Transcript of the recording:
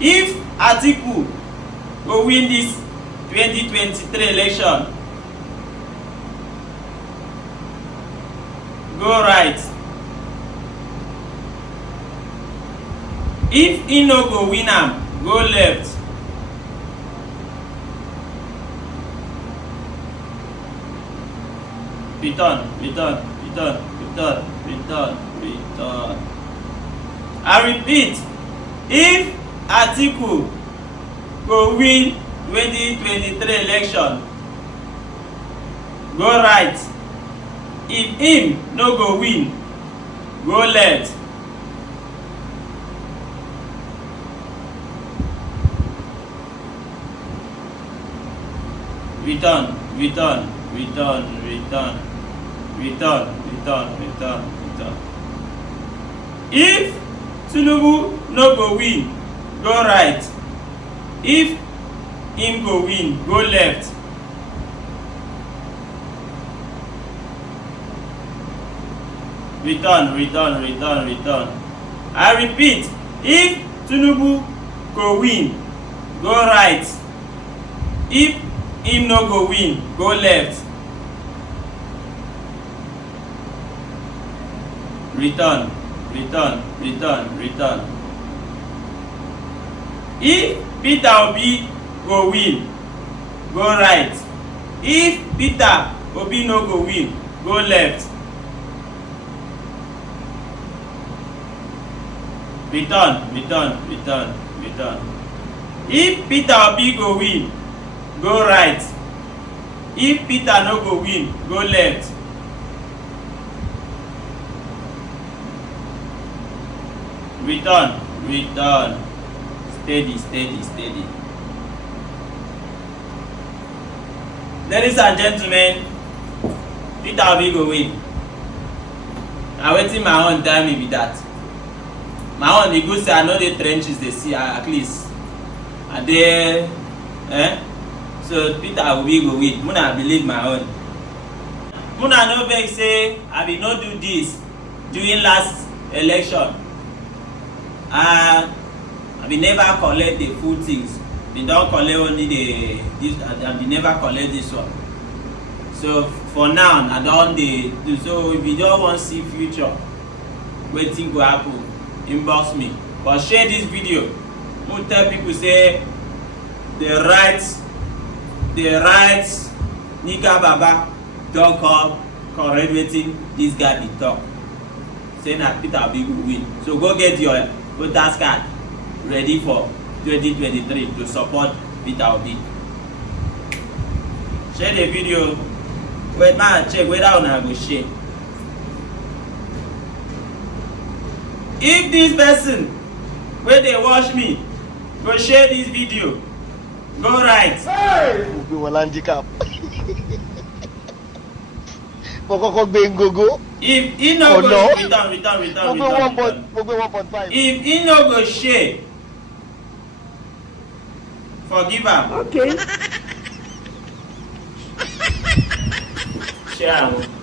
If Atiku go win this 2023 election, go right. If he no go win am, go left. Return. I repeat, if Atiku go win 2023 election, go right. If him no go win, go left. Return. If Tinubu no go win, go right. If him go win, go left. Return. I repeat, if Tinubu go win, go right. If him no go win, go left. Return. If Peter Obi go win, go right. If Peter Obi no go win, go left. Return. If Peter Obi go win, go right. If Peter no go win, go left. Return. Steady. Ladies and gentlemen, Peter Obi go win. Na wetin my own tell me be that. My own, the good say I know the trenches they see at least. And they, so Peter Obi go win. Muna believe my own. Muna no vex say I be no do this during last election. I be never collect the full things. They don't collect only this, and they never collect this one. So for now, I don't do. So if you don't want to see future, waiting go happen, inbox me. But share this video. Don't tell people say the right nigga baba don't come correct wetin this guy be talk. Say na Peter Obi go win. So go get your voters card ready for 2023 to support Peter Obi. Share the video. Wait, man, check whether una go share. If this person wey dey watch me go share this video, go right. Hey! If he no go return. If he no go share, forgive am. Okay. Share am.